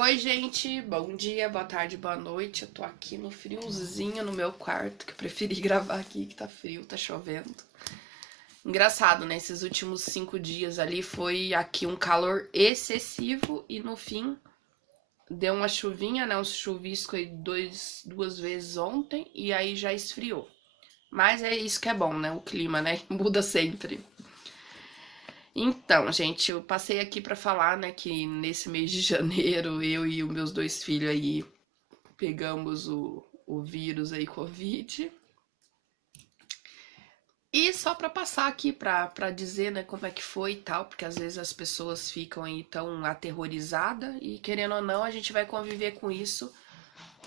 Oi, gente, bom dia, boa tarde, boa noite. Eu tô aqui no friozinho no meu quarto, que eu preferi gravar aqui, que tá frio, tá chovendo. Engraçado, né? Esses últimos 5 dias ali foi aqui um calor excessivo e no fim deu uma chuvinha, né? Um chuvisco aí duas vezes ontem e aí já esfriou. Mas é isso que é bom, né? O clima, né? Muda sempre. Então, gente, eu passei aqui pra falar, né, que nesse mês de janeiro eu e os meus dois filhos aí pegamos o vírus aí, Covid. E só para passar aqui, para dizer, né, como é que foi e tal, porque às vezes as pessoas ficam aí tão aterrorizadas e querendo ou não, a gente vai conviver com isso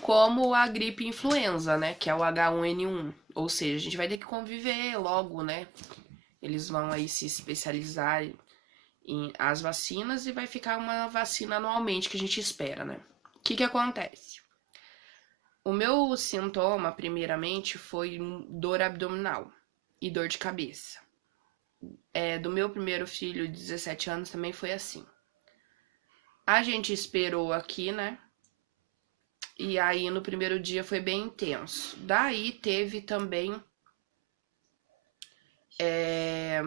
como a gripe influenza, né, que é o H1N1. Ou seja, a gente vai ter que conviver logo, né? Eles vão aí se especializar em as vacinas e vai ficar uma vacina anualmente que a gente espera, né? O que que acontece? O meu sintoma, primeiramente, foi dor abdominal e dor de cabeça. Do meu primeiro filho, de 17 anos, também foi assim. A gente esperou aqui, né? E aí no primeiro dia foi bem intenso. Daí teve também é,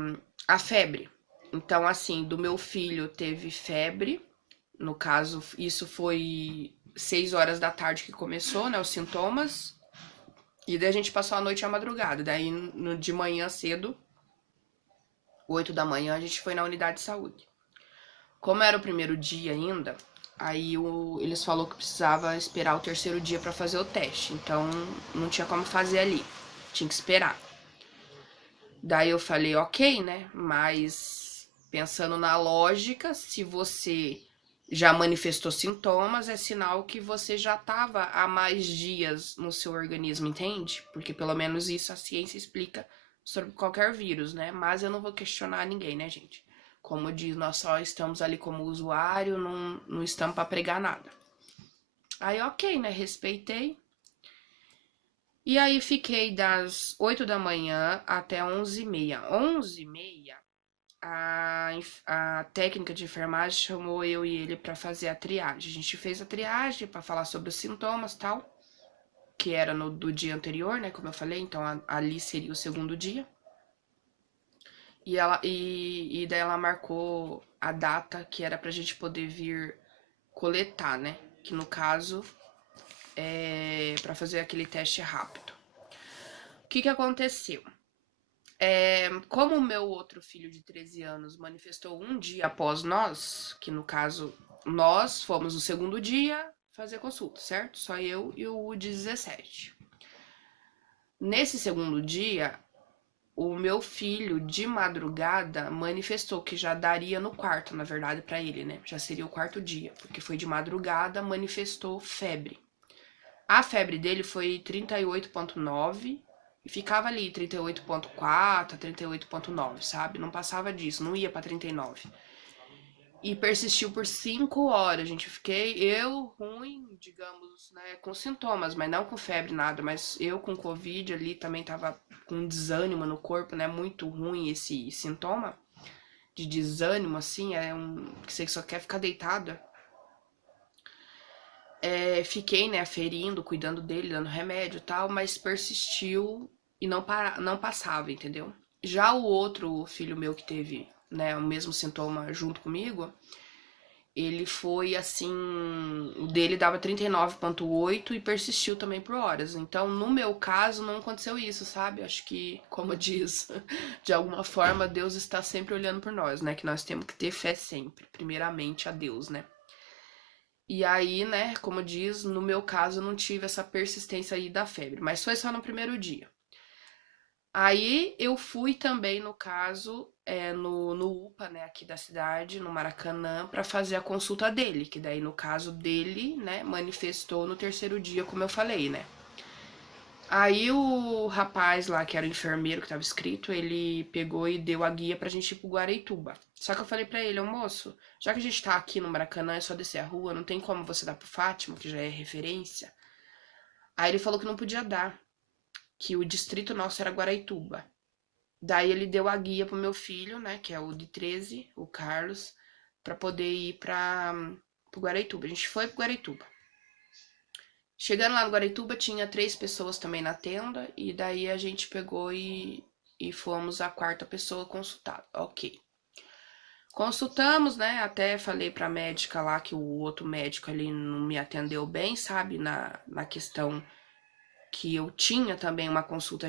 a febre. Então, assim, do meu filho teve febre. No caso, isso foi 6 horas da tarde que começou, né? Os sintomas. E daí a gente passou a noite e a madrugada. Daí de manhã cedo 8 da manhã, a gente foi na unidade de saúde. Como era o primeiro dia ainda, aí eles falou que precisava esperar o terceiro dia para fazer o teste. Então não tinha como fazer ali. Tinha que esperar. Daí eu falei, ok, né? Mas pensando na lógica, se você já manifestou sintomas, é sinal que você já estava há mais dias no seu organismo, entende? Porque pelo menos isso a ciência explica sobre qualquer vírus, né? Mas eu não vou questionar ninguém, né, gente? Como diz, nós só estamos ali como usuário, não estamos para pregar nada. Aí, ok, né? Respeitei. E aí fiquei das 8 da manhã até 11h30. 11h30, a técnica de enfermagem chamou eu e ele para fazer a triagem. A gente fez a triagem para falar sobre os sintomas e tal, que era no do dia anterior, né? Como eu falei, então ali seria o segundo dia. E daí ela marcou a data que era pra gente poder vir coletar, né? Que no caso é para fazer aquele teste rápido. O que que aconteceu? Como o meu outro filho de 13 anos manifestou um dia após nós, que no caso nós fomos no segundo dia fazer consulta, certo? Só eu e o de 17. Nesse segundo dia, o meu filho de madrugada manifestou que já daria no quarto, na verdade, para ele, né? Já seria o quarto dia, porque foi de madrugada, manifestou febre. A febre dele foi 38,9 e ficava ali 38,4, 38,9, sabe? Não passava disso, não ia para 39. E persistiu por 5 horas, gente. Eu ruim, digamos, né, com sintomas, mas não com febre, nada. Mas eu com Covid ali também tava com desânimo no corpo, né? Muito ruim esse sintoma de desânimo, assim. Que você só quer ficar deitada. Fiquei, né, aferindo, cuidando dele, dando remédio e tal, mas persistiu e não passava, entendeu? Já o outro filho meu que teve, né, o mesmo sintoma junto comigo, ele foi assim, o dele dava 39,8 e persistiu também por horas. Então, no meu caso, não aconteceu isso, sabe? Acho que, como diz, de alguma forma, Deus está sempre olhando por nós, né? Que nós temos que ter fé sempre, primeiramente a Deus, né? E aí, né, como diz, no meu caso eu não tive essa persistência aí da febre, mas foi só no primeiro dia. Aí eu fui também, no caso, no UPA, né, aqui da cidade, no Maracanã, para fazer a consulta dele, que daí no caso dele, né, manifestou no terceiro dia, como eu falei, né. Aí o rapaz lá, que era o enfermeiro que tava escrito, ele pegou e deu a guia pra gente ir pro Guaraituba. Só que eu falei pra ele, ô moço, já que a gente tá aqui no Maracanã, é só descer a rua, não tem como você dar pro Fátima, que já é referência. Aí ele falou que não podia dar, que o distrito nosso era Guaraituba. Daí ele deu a guia pro meu filho, né, que é o de 13, o Carlos, pra poder ir pro Guaraituba. A gente foi pro Guaraituba. Chegando lá no Guaraituba, tinha 3 pessoas também na tenda, e daí a gente pegou e fomos a 4ª pessoa consultada. Ok. Consultamos, né? Até falei pra médica lá que o outro médico ali não me atendeu bem, sabe? Na questão que eu tinha também uma consulta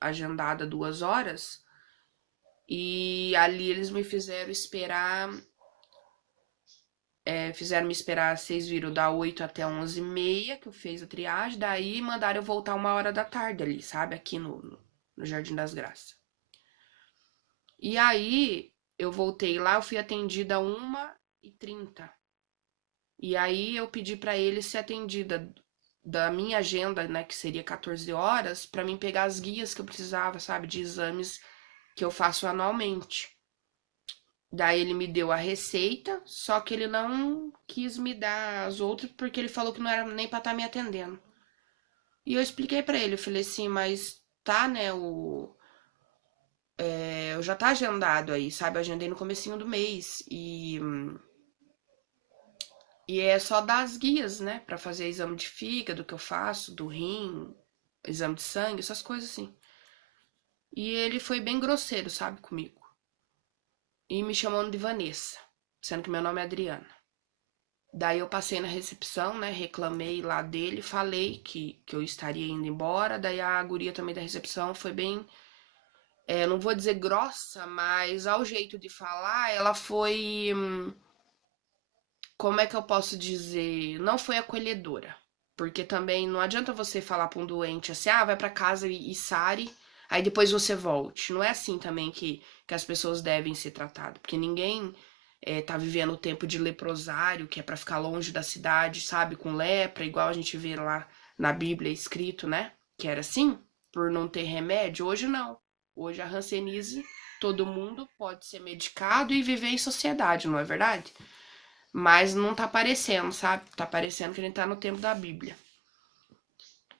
agendada 2 horas. E ali eles me fizeram esperar. Fizeram me esperar, vocês viram, da 8 até 11h30, que eu fiz a triagem. Daí mandaram eu voltar 1h da tarde ali, sabe? Aqui no Jardim das Graças. E aí eu voltei lá, eu fui atendida 1h30. E aí eu pedi pra ele ser atendida da minha agenda, né, que seria 14 horas, pra mim pegar as guias que eu precisava, sabe, de exames que eu faço anualmente. Daí ele me deu a receita, só que ele não quis me dar as outras porque ele falou que não era nem pra estar me atendendo. E eu expliquei pra ele, eu falei assim, mas tá, né, eu já tá agendado aí, sabe? Eu agendei no comecinho do mês e é só dar as guias, né, pra fazer exame de fígado que eu faço, do rim, exame de sangue, essas coisas assim. E ele foi bem grosseiro, sabe, comigo. E me chamando de Vanessa, sendo que meu nome é Adriana. Daí eu passei na recepção, né? Reclamei lá dele, falei que eu estaria indo embora. Daí a guria também da recepção foi bem, não vou dizer grossa, mas ao jeito de falar, ela foi, como é que eu posso dizer? Não foi acolhedora. Porque também não adianta você falar para um doente assim, vai para casa e sare, aí depois você volte. Não é assim também que as pessoas devem ser tratadas. Porque ninguém tá vivendo o tempo de leprosário, que é para ficar longe da cidade, sabe? Com lepra, igual a gente vê lá na Bíblia escrito, né? Que era assim, por não ter remédio. Hoje não. Hoje a hanseníase, todo mundo pode ser medicado e viver em sociedade, não é verdade? Mas não tá parecendo, sabe? Tá parecendo que a gente tá no tempo da Bíblia.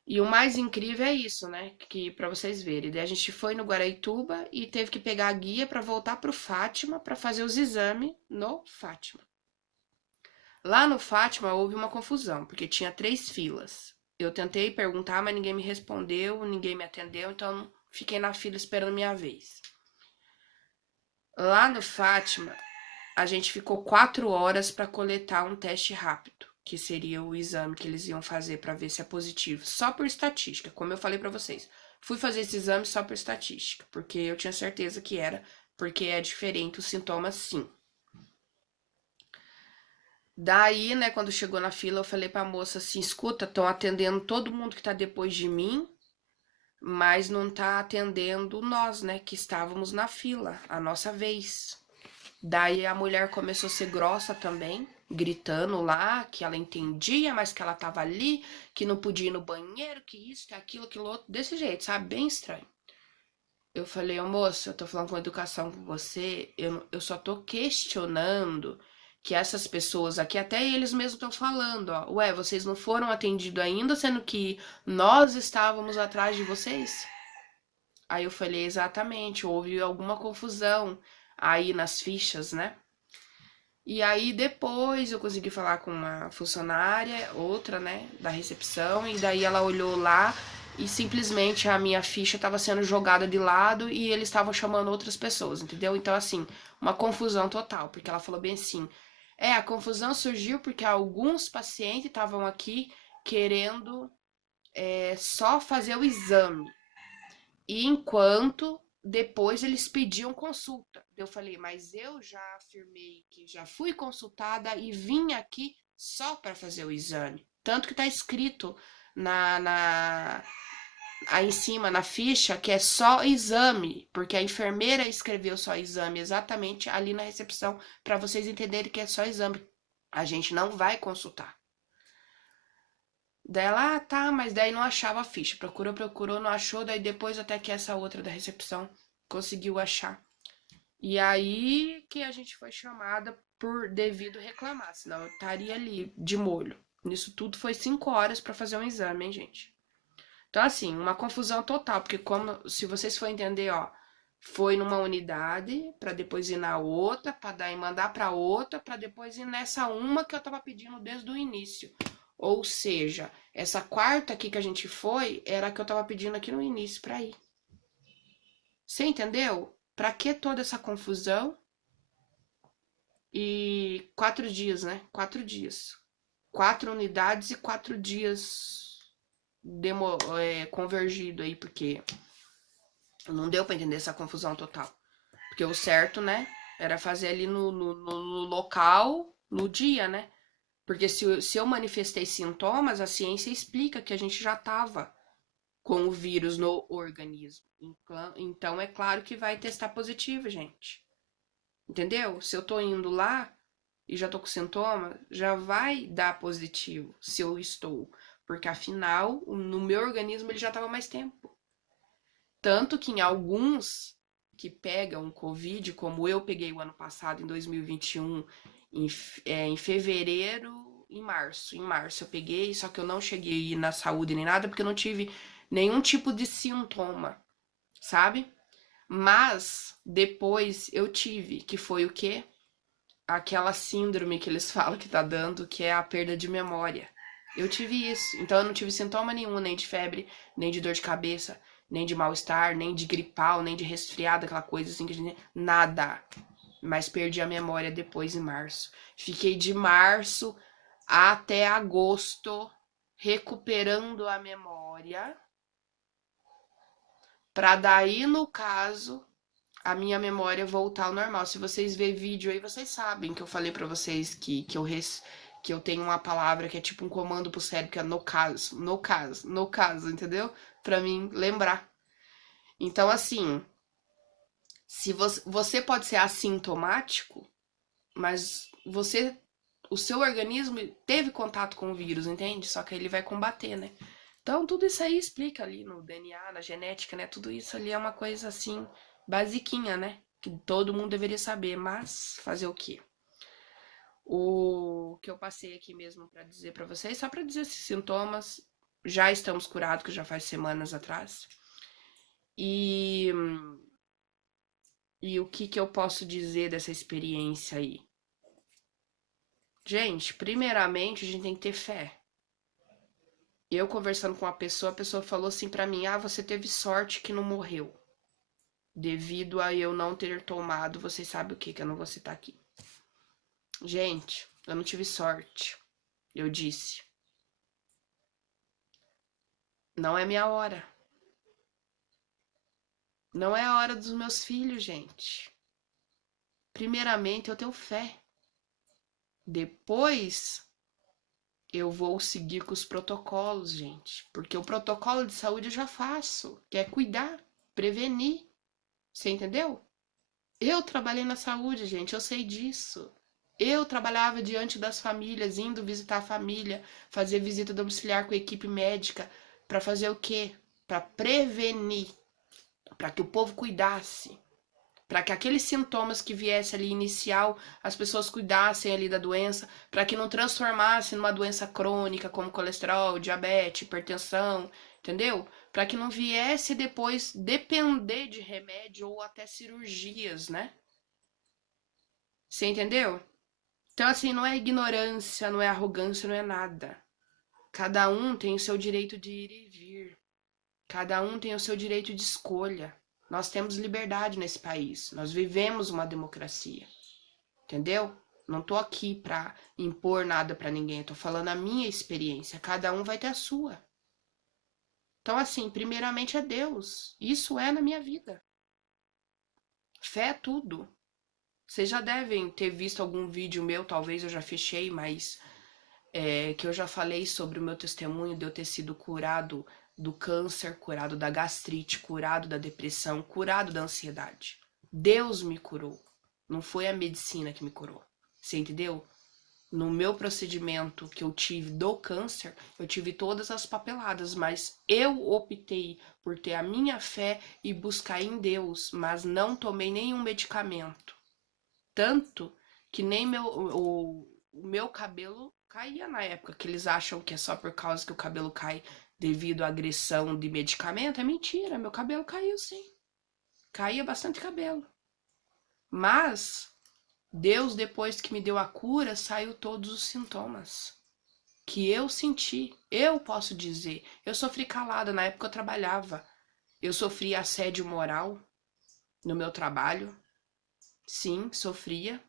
E o mais incrível é isso, né? Que para vocês verem. Daí a gente foi no Guaraituba e teve que pegar a guia para voltar pro Fátima para fazer os exames no Fátima. Lá no Fátima houve uma confusão, porque tinha 3 filas. Eu tentei perguntar, mas ninguém me respondeu, ninguém me atendeu, então fiquei na fila esperando minha vez. Lá no Fátima, a gente ficou 4 horas para coletar um teste rápido, que seria o exame que eles iam fazer para ver se é positivo, só por estatística, como eu falei para vocês. Fui fazer esse exame só por estatística, porque eu tinha certeza que era, porque é diferente os sintomas, sim. Daí, né, quando chegou na fila, eu falei pra moça assim: escuta, estão atendendo todo mundo que tá depois de mim, mas não tá atendendo nós, né, que estávamos na fila, a nossa vez. Daí a mulher começou a ser grossa também, gritando lá que ela entendia, mas que ela tava ali, que não podia ir no banheiro, que isso, que aquilo outro, desse jeito, sabe? Bem estranho. Eu falei, ô moça, eu tô falando com educação com você, eu só tô questionando que essas pessoas aqui, até eles mesmos estão falando, ó, ué, vocês não foram atendidos ainda, sendo que nós estávamos atrás de vocês? Aí eu falei, exatamente, houve alguma confusão aí nas fichas, né? E aí depois eu consegui falar com uma funcionária, outra, né, da recepção, e daí ela olhou lá e simplesmente a minha ficha estava sendo jogada de lado e eles estavam chamando outras pessoas, entendeu? Então, assim, uma confusão total, porque ela falou bem assim: a confusão surgiu porque alguns pacientes estavam aqui querendo só fazer o exame. E enquanto depois eles pediam consulta. Eu falei, mas eu já afirmei que já fui consultada e vim aqui só para fazer o exame. Tanto que tá escrito aí em cima na ficha que é só exame, porque a enfermeira escreveu só exame exatamente ali na recepção para vocês entenderem que é só exame. A gente não vai consultar. Daí ela, tá, mas daí não achava a ficha. Procurou, não achou. Daí depois até que essa outra da recepção conseguiu achar. E aí que a gente foi chamada por devido reclamar, senão eu estaria ali de molho. Nisso tudo foi 5 horas pra fazer um exame, hein, gente? Então, assim, uma confusão total, porque como, se vocês forem entender, ó, Foi numa unidade, para depois ir na outra, para daí mandar para outra, para depois ir nessa uma que eu tava pedindo desde o início. Ou seja, essa quarta aqui que a gente foi, era a que eu tava pedindo aqui no início para ir. Você entendeu? Para que toda essa confusão? E 4 dias, né? 4 dias. 4 unidades e 4 dias convergido aí, porque não deu pra entender essa confusão total. Porque o certo, né, era fazer ali no local, no dia, né? Porque se eu manifestei sintomas, a ciência explica que a gente já tava com o vírus no organismo. Então é claro que vai testar positivo, gente. Entendeu? Se eu tô indo lá e já tô com sintoma, já vai dar positivo se eu estou. Porque afinal, no meu organismo ele já tava mais tempo. Tanto que em alguns que pegam Covid, como eu peguei o ano passado, em 2021, em fevereiro, em março. Em março eu peguei, só que eu não cheguei na saúde nem nada, porque eu não tive nenhum tipo de sintoma, sabe? Mas depois eu tive, que foi o quê? Aquela síndrome que eles falam que tá dando, que é a perda de memória. Eu tive isso. Então eu não tive sintoma nenhum, nem de febre, nem de dor de cabeça, nem de mal-estar, nem de gripal, nem de resfriado, aquela coisa assim que a gente. Nada. Mas perdi a memória depois em março. Fiquei de março até agosto recuperando a memória. Pra daí, no caso, a minha memória voltar ao normal. Se vocês verem vídeo aí, vocês sabem que eu falei pra vocês que eu tenho uma palavra que é tipo um comando pro cérebro, que é no caso, no caso, no caso, entendeu? Pra mim lembrar. Então, assim, se você pode ser assintomático, mas o seu organismo teve contato com o vírus, entende? Só que ele vai combater, né? Então, tudo isso aí explica ali no DNA, na genética, né? Tudo isso ali é uma coisa assim, basiquinha, né? Que todo mundo deveria saber, mas fazer o quê? O que eu passei aqui mesmo para dizer para vocês, só para dizer esses sintomas, já estamos curados, que já faz semanas atrás. E, e o que que eu posso dizer dessa experiência aí? Gente, primeiramente a gente tem que ter fé. Eu conversando com uma pessoa, a pessoa falou assim para mim: "Ah, você teve sorte que não morreu. Devido a eu não ter tomado, vocês sabem o que eu não vou citar aqui." Gente, eu não tive sorte. Eu disse: "Não é minha hora. Não é a hora dos meus filhos, gente. Primeiramente eu tenho fé. Depois eu vou seguir com os protocolos, gente. Porque o protocolo de saúde eu já faço, que é cuidar, prevenir. Você entendeu? Eu trabalhei na saúde, gente, eu sei disso. Eu trabalhava diante das famílias, indo visitar a família, fazer visita domiciliar com a equipe médica, para fazer o quê? Para prevenir, para que o povo cuidasse, para que aqueles sintomas que viesse ali inicial, as pessoas cuidassem ali da doença, para que não transformasse numa doença crônica como colesterol, diabetes, hipertensão, entendeu? Para que não viesse depois depender de remédio ou até cirurgias, né? Você entendeu? Então, assim, não é ignorância, não é arrogância, não é nada. Cada um tem o seu direito de ir e vir. Cada um tem o seu direito de escolha. Nós temos liberdade nesse país. Nós vivemos uma democracia. Entendeu? Não tô aqui pra impor nada pra ninguém. Eu tô falando a minha experiência. Cada um vai ter a sua. Então, assim, primeiramente é Deus. Isso é na minha vida. Fé é tudo. Vocês já devem ter visto algum vídeo meu, talvez eu já fechei, mas que eu já falei sobre o meu testemunho de eu ter sido curado do câncer, curado da gastrite, curado da depressão, curado da ansiedade. Deus me curou. Não foi a medicina que me curou. Você entendeu? No meu procedimento que eu tive do câncer, eu tive todas as papeladas, mas eu optei por ter a minha fé e buscar em Deus, mas não tomei nenhum medicamento. Tanto que nem o meu cabelo caía na época, que eles acham que é só por causa que o cabelo cai devido à agressão de medicamento. É mentira, meu cabelo caiu sim. Caía bastante cabelo. Mas Deus, depois que me deu a cura, saiu todos os sintomas que eu senti. Eu posso dizer, eu sofri calada na época que eu trabalhava. Eu sofri assédio moral no meu trabalho. Sim, sofria.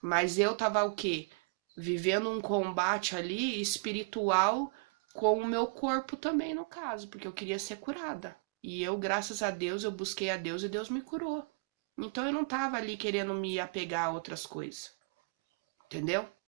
Mas eu tava o quê? Vivendo um combate ali espiritual com o meu corpo também, no caso, porque eu queria ser curada. E eu, graças a Deus, eu busquei a Deus e Deus me curou. Então eu não tava ali querendo me apegar a outras coisas. Entendeu?